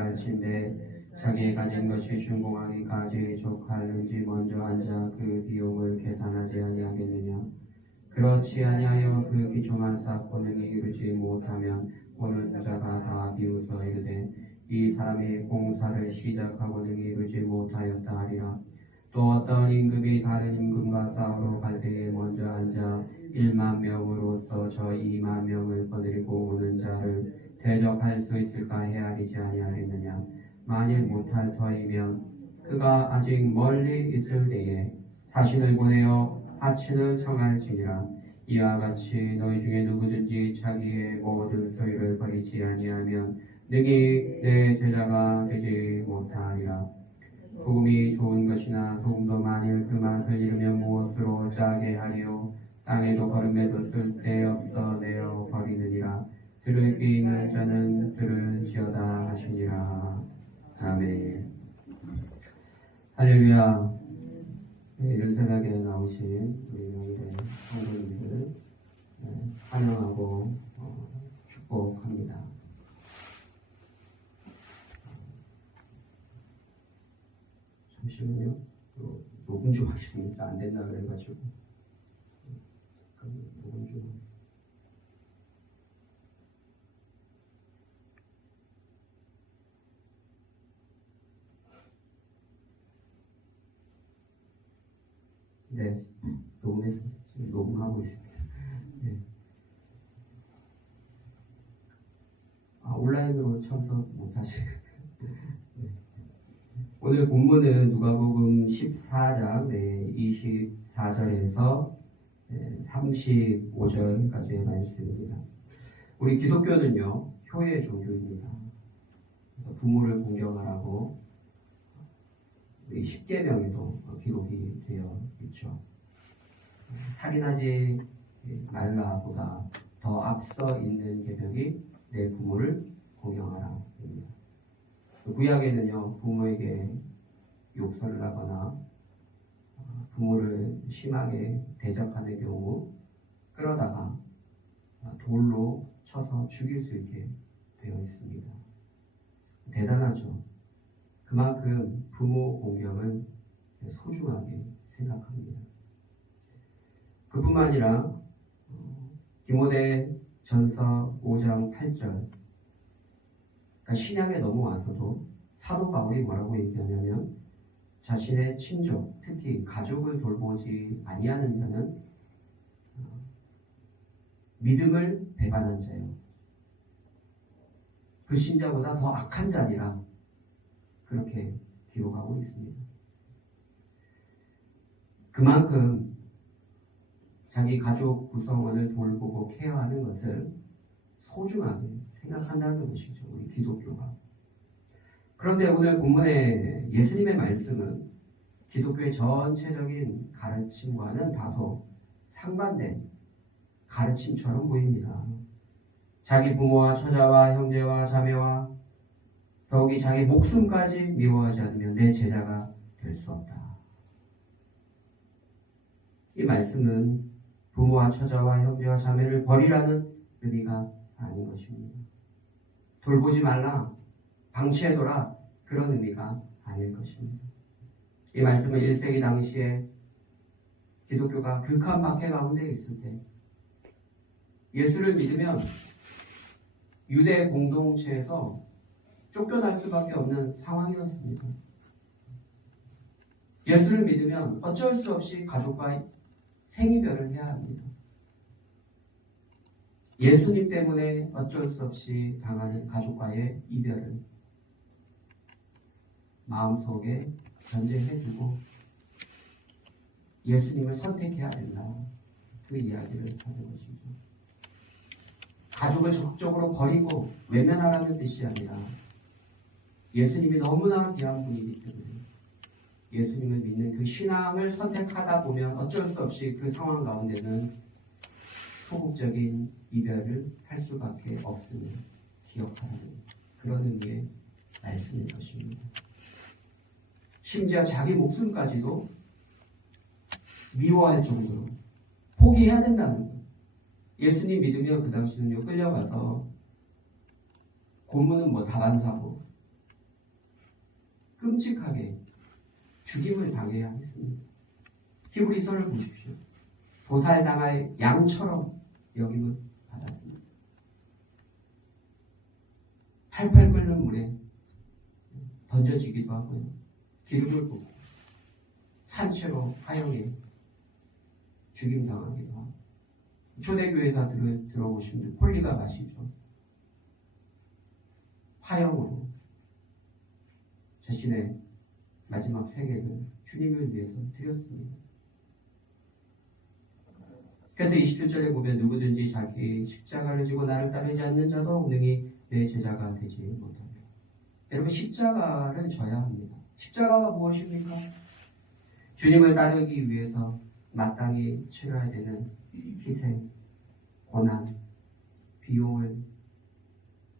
아침에 자기의 가진 것이 준공하기까지 족할는지 먼저 앉아 그 비용을 계산하지 아니하겠느냐. 그렇지 아니하여 그 기초만 싹 본능이 이루지 못하면 오는 부자가 다 비웃어 이르되 이 사람이 공사를 시작하고 능히 이루지 못하였다 하리라. 또 어떤 임금이 다른 임금과 싸우러 갈 때에 먼저 앉아 1만 명으로서 저 2만 명을 거느리고 오는 자를 대적할 수 있을까 헤아리지 아니하겠느냐. 만일 못할 터이면 그가 아직 멀리 있을 때에 사신을 보내어 하친을 청할지니라. 이와 같이 너희 중에 누구든지 자기의 모든 소유를 버리지 아니하면 능히 내 제자가 되지 못하리라. 소금이 좋은 것이나 소금도 만일 그 맛을 잃으면 무엇으로 짜게 하리요. 땅에도 거름에도 쓸데없어 내어 버리느니라. 들을 귀 있는 자는 들을지어다 하시니라. 아멘. 할렐루야. 이런 새벽에 나오신 우리 명일의 성도님들 환영하고 축복합니다. 잠시만요. 녹음 좀 하겠습니다. 안 된다 그래가지고 녹음 좀. 네, 녹음했습니다. 지금 녹음하고 있습니다. 네. 온라인으로 참석 못하시네. 네. 오늘 본문은 누가복음 14장 24절에서 35절까지의 말씀입니다. 우리 기독교는요, 효의 종교입니다. 부모를 공경하라고 우리 10계명에도 기록이 되어 있죠. 살인하지 말라보다 더 앞서 있는 계명이 내 부모를 공경하라입니다. 구약에는요, 부모에게 욕설을 하거나 부모를 심하게 대적하는 경우 끌어다가 돌로 쳐서 죽일 수 있게 되어 있습니다. 대단하죠. 그만큼 부모 공경은 소중하게 생각합니다. 그뿐만 아니라 디모데전서 5장 8절, 그러니까 신약에 넘어와서도 사도 바울이 뭐라고 얘기하냐면 자신의 친족, 특히 가족을 돌보지 아니하는 자는 믿음을 배반한 자요, 그 신자보다 더 악한 자니라, 그렇게 기록하고 있습니다. 그만큼 자기 가족 구성원을 돌보고 케어하는 것을 소중하게 생각한다는 것이죠, 우리 기독교가. 그런데 오늘 본문의 예수님의 말씀은 기독교의 전체적인 가르침과는 다소 상반된 가르침처럼 보입니다. 자기 부모와 처자와 형제와 자매와 더욱이 자기 목숨까지 미워하지 않으면 내 제자가 될 수 없다. 이 말씀은 부모와 처자와 형제와 자매를 버리라는 의미가 아닌 것입니다. 돌보지 말라, 방치해둬라, 그런 의미가 아닐 것입니다. 이 말씀은 1세기 당시에 기독교가 극한 박해 가운데 있을 때 예수를 믿으면 유대 공동체에서 쫓겨날 수밖에 없는 상황이었습니다. 예수를 믿으면 어쩔 수 없이 가족과 생이별을 해야 합니다. 예수님 때문에 어쩔 수 없이 당하는 가족과의 이별을 마음속에 견제해주고 예수님을 선택해야 된다, 그 이야기를 하는 것이죠. 가족을 적극적으로 버리고 외면하라는 뜻이 아니라 예수님이 너무나 귀한 분이기 때문에 예수님을 믿는 그 신앙을 선택하다 보면 어쩔 수 없이 그 상황 가운데는 소극적인 이별을 할 수밖에 없음을 기억하라는 그런 의미의 말씀인 것입니다. 심지어 자기 목숨까지도 미워할 정도로 포기해야 된다는 것. 예수님 믿으며 그 당시는요, 끌려가서 고문은 다반사고 끔찍하게 죽임을 당해야 했습니다. 히브리서를 보십시오. 도살당할 양처럼 여김을 받았습니다. 팔팔 끓는 물에 던져지기도 하고요. 기름을 붓고 산채로 화형에 죽임당하기도 하고, 초대교회사 들어보시면 폴리가 마시죠. 화형으로 자신의 마지막 생애를 주님을 위해서 드렸습니다. 그래서 27절에 보면 누구든지 자기 십자가를 지고 나를 따르지 않는 자도 능히 내 제자가 되지 못합니다. 여러분, 십자가를 져야 합니다. 십자가가 무엇입니까? 주님을 따르기 위해서 마땅히 치러야 되는 희생, 고난, 비용을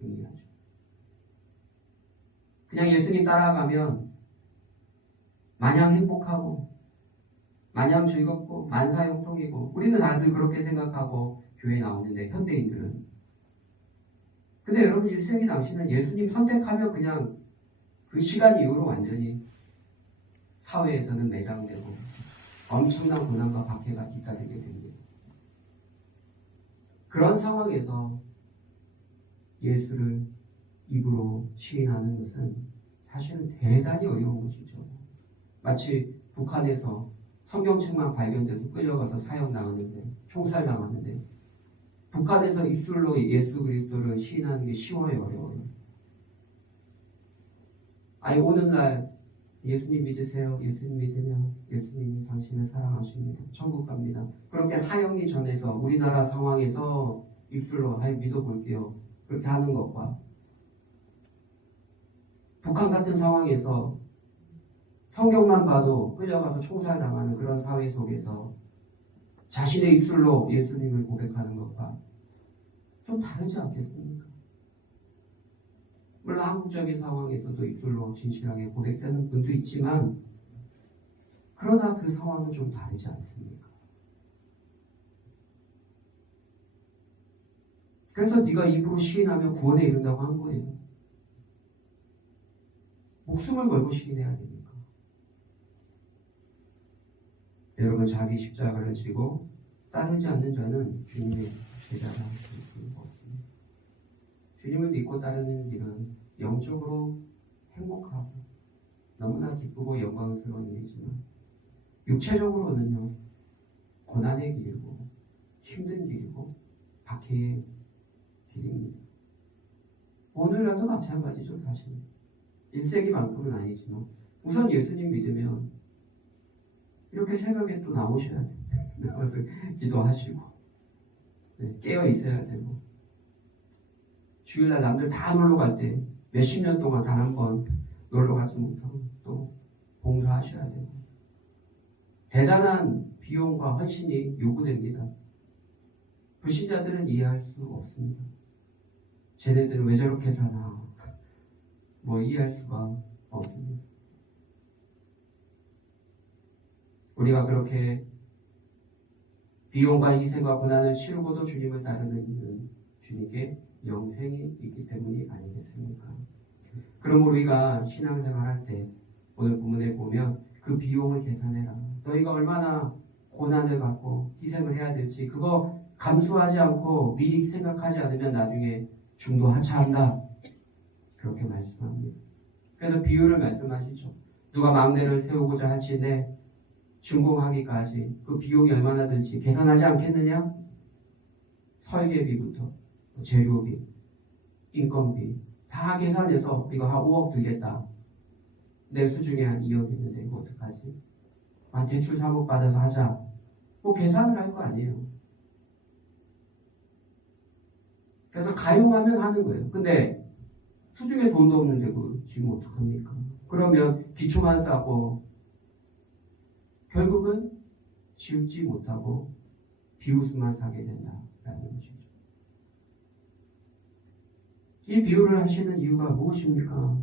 의미하죠. 그냥 예수님 따라가면 마냥 행복하고 마냥 즐겁고 만사형통이고, 우리는 다들 그렇게 생각하고 교회에 나오는데, 현대인들은. 근데 여러분, 일세기 당시는 예수님 선택하면 그냥 그 시간 이후로 완전히 사회에서는 매장되고 엄청난 고난과 박해가 뒤따르게 됩니다. 그런 상황에서 예수를 입으로 시인하는 것은 사실은 대단히 어려운 것이죠. 마치 북한에서 성경책만 발견돼도 끌려가서 사형당하는데, 총살당하는데, 북한에서 입술로 예수 그리스도를 시인하는 게 쉬워요, 어려워요? 아니, 오는 날 예수님 믿으세요. 예수님 믿으면 예수님이 당신을 사랑하십니다. 천국 갑니다. 그렇게 사형이 전해서 우리나라 상황에서 입술로 믿어볼게요, 그렇게 하는 것과, 북한 같은 상황에서 성경만 봐도 끌려가서 총살당하는 그런 사회 속에서 자신의 입술로 예수님을 고백하는 것과 좀 다르지 않겠습니까? 물론 한국적인 상황에서도 입술로 진실하게 고백되는 분도 있지만, 그러나 그 상황은 좀 다르지 않습니까? 그래서 네가 입으로 시인하면 구원에 이른다고 한 거예요. 목숨을 걸고 시인해야 됩니까? 여러분, 자기 십자가를 지고 따르지 않는 자는 주님의 제자가 될 수가 없습니다. 주님을 믿고 따르는 길은 영적으로 행복하고 너무나 기쁘고 영광스러운 일이지만, 육체적으로는요, 고난의 길이고 힘든 길이고 박해의 길입니다. 오늘날도 마찬가지죠, 사실. 1세기만큼은 아니지만, 우선 예수님 믿으면 이렇게 새벽에 또 나오셔야 돼요. 나와서 기도하시고, 깨어 있어야 되고, 주일날 남들 다 놀러 갈 때 몇십 년 동안 단 한 번 놀러 가지 못하고 또 봉사하셔야 되고, 대단한 비용과 헌신이 요구됩니다. 불신자들은 이해할 수 없습니다. 쟤네들은 왜 저렇게 사나, 이해할 수가 없습니다. 우리가 그렇게 비용과 희생과 고난을 치르고도 주님을 따르는 이유는 주님께 영생이 있기 때문이 아니겠습니까? 그럼 우리가 신앙생활 할 때 오늘 본문에 보면 그 비용을 계산해라. 너희가 얼마나 고난을 받고 희생을 해야 될지 그거 감수하지 않고 미리 생각하지 않으면 나중에 중도 하차한다. 그렇게 말씀합니다. 그래서 비유를 말씀하시죠. 누가 망대를 세우고자 할지인데 준공하기까지 그 비용이 얼마나 들지 계산하지 않겠느냐? 설계비부터 재료비, 인건비 다 계산해서 이거 한 5억 들겠다. 내 수중에 한 2억 있는데 이거 어떡하지? 대출 3억 받아서 하자. 계산을 할 거 아니에요. 그래서 가용하면 하는 거예요. 근데 수중에 돈도 없는데 지금 어떡합니까? 그러면 기초만 쌓고 결국은 지우지 못하고 비웃음만 사게 된다라는 것이죠. 이 비유를 하시는 이유가 무엇입니까?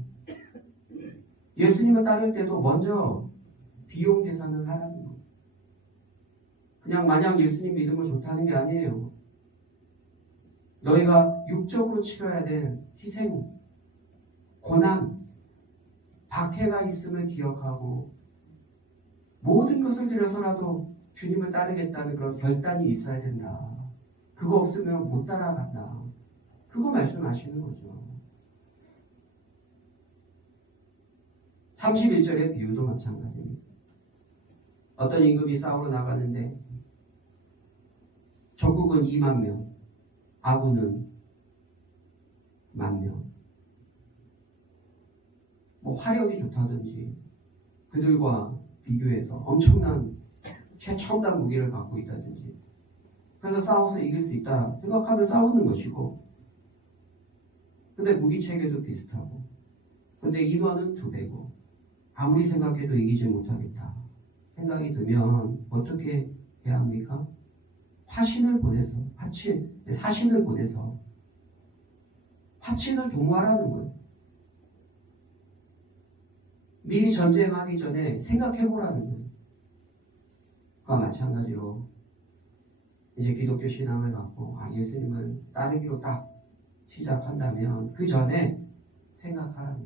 예수님을 따를 때도 먼저 비용 계산을 하라는 거예요. 그냥 마냥 예수님 믿으면 좋다는 게 아니에요. 너희가 육적으로 치러야 될 희생, 고난, 박해가 있음을 기억하고 모든 것을 들여서라도 주님을 따르겠다는 그런 결단이 있어야 된다. 그거 없으면 못 따라간다. 그거 말씀하시는 거죠. 31절의 비유도 마찬가지입니다. 어떤 임금이 싸우러 나가는데 적국은 2만 명, 아군은 10,000명. 뭐 화력이 좋다든지 그들과 비교해서 엄청난 최첨단 무기를 갖고 있다든지 그래서 싸워서 이길 수 있다 생각하면 싸우는 것이고, 근데 무기 체계도 비슷하고 근데 인원은 2배고 아무리 생각해도 이기지 못하겠다 생각이 들면 어떻게 해야 합니까? 사신을 보내서 화친을 도모하라는 거예요. 미리 전쟁하기 전에 생각해보라는 거예요. 그와 마찬가지로 이제 기독교 신앙을 갖고 예수님을 따르기로 딱 시작한다면 그 전에 생각하라는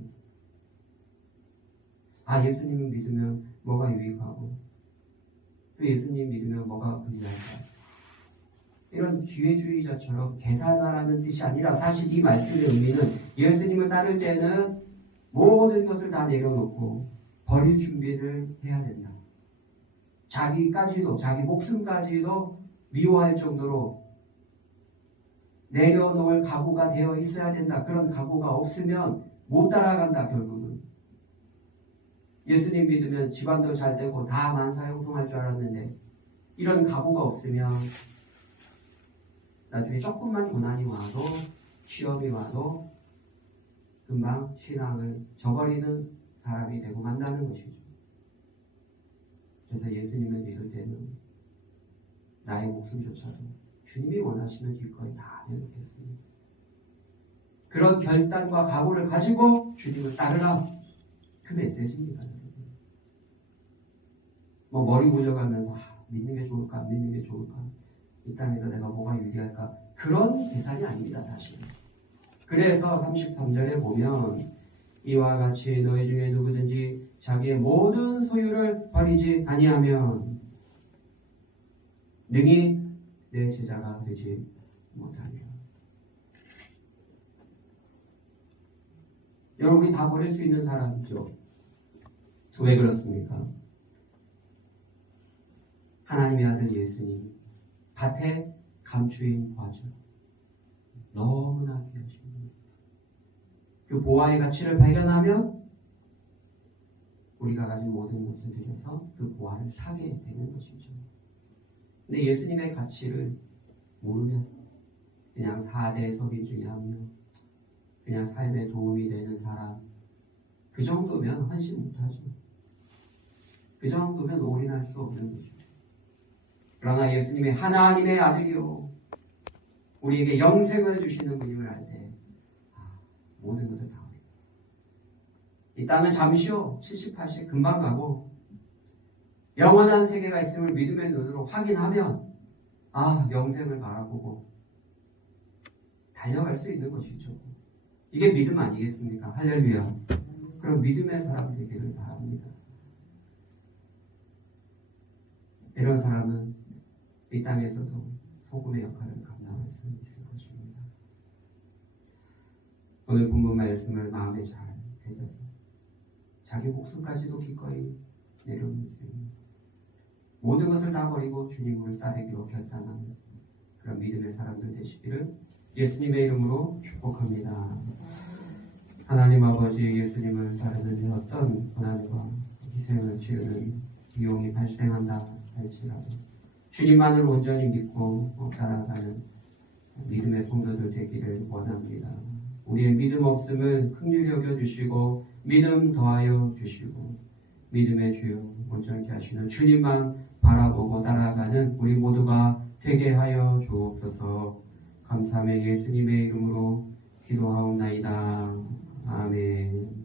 거예요. 예수님을 믿으면 뭐가 유익하고 또 예수님 믿으면 뭐가 불리할까? 이런 기회주의자처럼 계산하라는 뜻이 아니라 사실 이 말씀의 의미는 예수님을 따를 때는 모든 것을 다 내려놓고 버릴 준비를 해야 된다. 자기 목숨까지도 미워할 정도로 내려놓을 각오가 되어 있어야 된다. 그런 각오가 없으면 못 따라간다. 결국은 예수님 믿으면 집안도 잘 되고 다 만사형통할 줄 알았는데 이런 각오가 없으면 나중에 조금만 고난이 와도 시험이 와도 금방 신앙을 저버리는 사람이 되고 만다는 것이죠. 그래서 예수님을 믿을 때는 나의 목숨조차도 주님이 원하시는 기꺼이 다 내놓겠습니다. 그런 결단과 각오를 가지고 주님을 따르라. 그 메시지입니다. 뭐 머리 굴려가면서 믿는 게 좋을까 안 믿는 게 좋을까 이 땅에서 내가 뭐가 유리할까 그런 계산이 아닙니다. 사실. 그래서 33절에 보면 이와 같이 너희 중에 누구든지 자기의 모든 소유를 버리지 아니하면 능히 내 제자가 되지 못하며. 여러분이 다 버릴 수 있는 사람이죠. 왜 그렇습니까? 하나님의 아들 예수님 밭에 감추인 과죠. 너무나 귀하십니다. 그 보화의 가치를 발견하면 우리가 가진 모든 것을 들여서 그 보화를 사게 되는 것이죠. 근데 예수님의 가치를 모르면 그냥 4대 서기 중에 한 명, 그냥 삶에 도움이 되는 사람, 그 정도면 헌신 못하죠. 그 정도면 올인할 수 없는 것이죠. 그러나 예수님의 하나님의 아들이요 우리에게 영생을 주시는 분임을 알 때 모든 것을 다 합니다. 이 땅은 잠시요 70, 80 금방 가고 영원한 세계가 있음을 믿음의 눈으로 확인하면 영생을 바라보고 달려갈 수 있는 것이죠. 이게 믿음 아니겠습니까? 할렐루야. 그럼 믿음의 사람 되기를 바랍니다. 이런 사람은 이 땅에서도 소금의 역할을 감당할 수 있을 것입니다. 오늘 본문 말씀을 마음에 잘 새겨서 자기 목숨까지도 기꺼이 내려놓습니다. 모든 것을 다 버리고 주님을 따르기로 결단하는 그런 믿음의 사람들 되시기를 예수님의 이름으로 축복합니다. 하나님 아버지, 예수님을 따르는 어떤 고난과 희생을 치르는 비용이 발생한다 할지라도 주님만을 온전히 믿고 따라가는 믿음의 성도들 되기를 원합니다. 우리의 믿음 없음을 긍휼히 여겨주시고 믿음 더하여 주시고 믿음의 주요 온전케 하시는 주님만 바라보고 따라가는 우리 모두가 되게 하여 주옵소서. 감사하며 예수님의 이름으로 기도하옵나이다. 아멘.